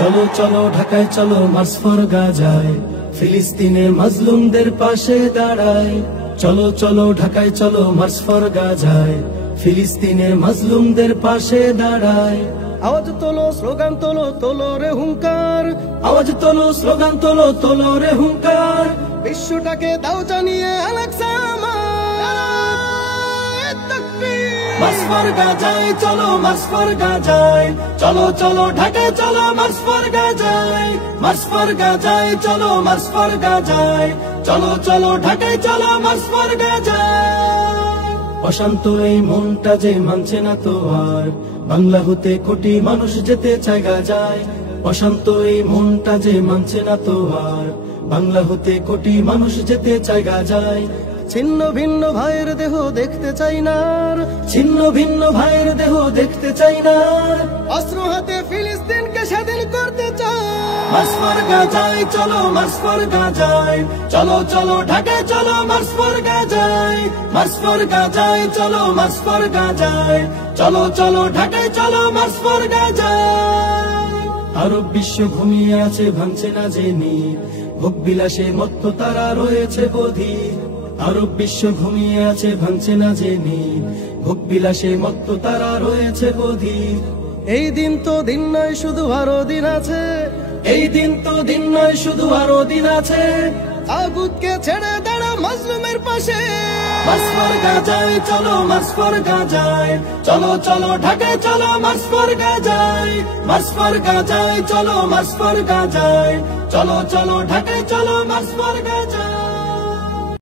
চলো চলো ঢাকায় চলো মার্চ ফর গাজায়, ফিলিস্তিনের মাজলুমদের পাশে দাঁড়ায়। চলো চলো ঢাকায় চলো মার্চ ফর গাজায়, ফিলিস্তিনের মাজলুমদের পাশে দাঁড়ায়। আওয়াজ তোলো, স্লোগান তোলো, তোলো রে হুঙ্কার। আওয়াজ তোলো, স্লোগান তোলো, তোলো রে হুঙ্কার। বিশ্বটাকে দাও জানিয়ে আলাকসা মার্চ ফর গাজায় চলো, মার্চ ফর গাজায়। চলো চলো ঢাকায় চলো মার্চ ফর গাজায়, মার্চ ফর গাজায় চলো, মার্চ ফর গাজায়। চলো চলো ঢাকায় চলো মার্চ ফর গাজায়। অশান্ত এই মনটা যে মানছে না তো আর, বাংলা হতে কোটি মানুষ যেতে চায় গাজায়। অশান্ত এই মনটা যে মানছে না তো আর, বাংলা হতে কোটি মানুষ যেতে চায় গাজায়। ছিন্ন ভিন্ন ভাইয়ের দেহ দেখতে চাই না, ছিন্ন ভিন্ন ভাইয়ের দেহ দেখতে চাই না। অস্ত্র হাতে ফিলিস্তিনকে স্বাধীন করতে চাই। মার্চ ফর গাজায় চলো, মার্চ ফর গাজায়। চলো চলো ঢাকায় চলো মার্চ ফর গাজায়, মার্চ ফর গাজায় চলো, মার্চ ফর গাজায়। চলো চলো ঢাকায় চলো মার্চ ফর গাজায়। আরব বিশ্ব ঘুমিয়ে আছে ভাঙছে না জেনে, ভোগ বিলাসে মত্ত তারা রয়েছে বধির। আরব বিশ্ব ঘুমিয়ে আছে ভাঙছে না জেনে, ভোগ বিলাসে মত্ত তারা রয়েছে বধির। এই দিন তো দিন নয় শুধু আরো দিন আছে, এই দিন তো দিন নয় শুধু আরো দিন আছে। তাগুতকে ছেড়ে দাঁড়া মাজলুমের পাশে। মার্চ ফর গাজায় চলো, মার্চ ফর গাজায়। চলো চলো ঢাকায় চলো মার্চ ফর গাজায়, মার্চ ফর গাজায় চলো, মার্চ ফর গাজায়। চলো চলো ঢাকায় চলো মার্চ ফর গাজায়।